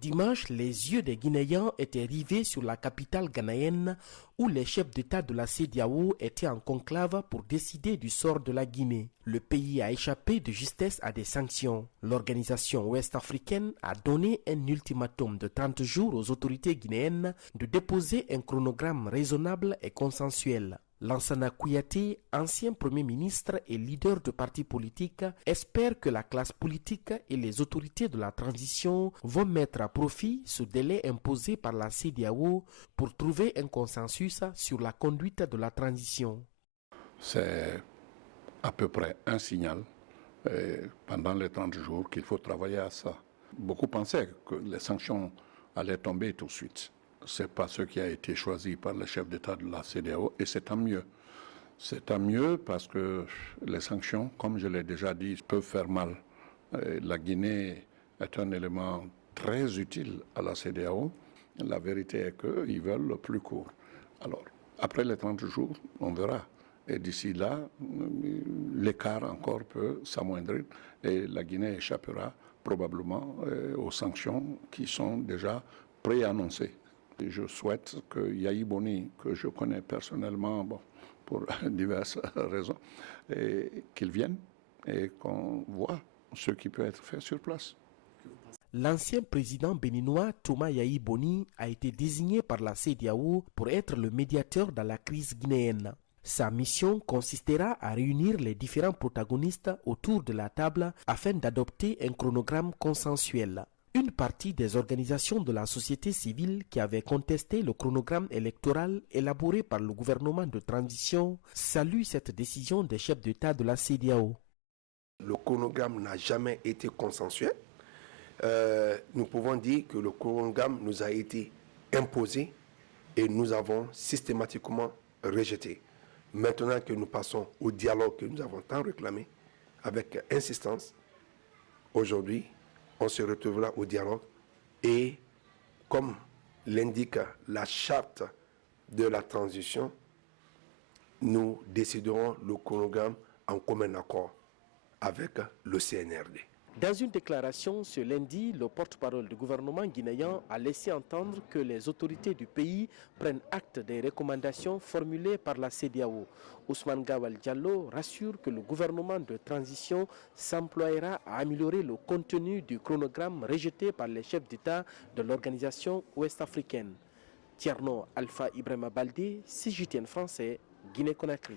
Dimanche, les yeux des Guinéens étaient rivés sur la capitale ghanéenne où les chefs d'État de la CEDEAO étaient en conclave pour décider du sort de la Guinée. Le pays a échappé de justesse à des sanctions. L'organisation ouest-africaine a donné un ultimatum de 30 jours aux autorités guinéennes de déposer un chronogramme raisonnable et consensuel. Lansana Kouyaté, ancien Premier ministre et leader de parti politique, espère que la classe politique et les autorités de la transition vont mettre à profit ce délai imposé par la CEDEAO pour trouver un consensus sur la conduite de la transition. C'est à peu près un signal pendant les 30 jours qu'il faut travailler à ça. Beaucoup pensaient que les sanctions allaient tomber tout de suite. Ce n'est pas ce qui a été choisi par le chef d'État de la CEDEAO et c'est tant mieux. C'est tant mieux parce que les sanctions, comme je l'ai déjà dit, peuvent faire mal. La Guinée est un élément très utile à la CEDEAO. La vérité est qu'ils veulent le plus court. Alors, après les 30 jours, on verra. Et d'ici là, l'écart encore peut s'amoindrir et la Guinée échappera probablement aux sanctions qui sont déjà préannoncées. Et je souhaite que Yayi Boni, que je connais personnellement pour diverses raisons, qu'il vienne et qu'on voit ce qui peut être fait sur place. L'ancien président béninois Thomas Yayi Boni a été désigné par la CEDEAO pour être le médiateur dans la crise guinéenne. Sa mission consistera à réunir les différents protagonistes autour de la table afin d'adopter un chronogramme consensuel. Une partie des organisations de la société civile qui avaient contesté le chronogramme électoral élaboré par le gouvernement de transition salue cette décision des chefs d'État de la CEDEAO. Le chronogramme n'a jamais été consensuel. Nous pouvons dire que le chronogramme nous a été imposé et nous avons systématiquement rejeté. Maintenant que nous passons au dialogue que nous avons tant réclamé avec insistance, aujourd'hui, on se retrouvera au dialogue et, comme l'indique la charte de la transition, nous déciderons le chronogramme en commun accord avec le CNRD. Dans une déclaration ce lundi, le porte-parole du gouvernement guinéen a laissé entendre que les autorités du pays prennent acte des recommandations formulées par la CEDEAO. Ousmane Gawal Diallo rassure que le gouvernement de transition s'emploiera à améliorer le contenu du chronogramme rejeté par les chefs d'État de l'organisation ouest-africaine. Tierno Alpha Ibrahima Baldé, CGTN français, Guinée-Conakry.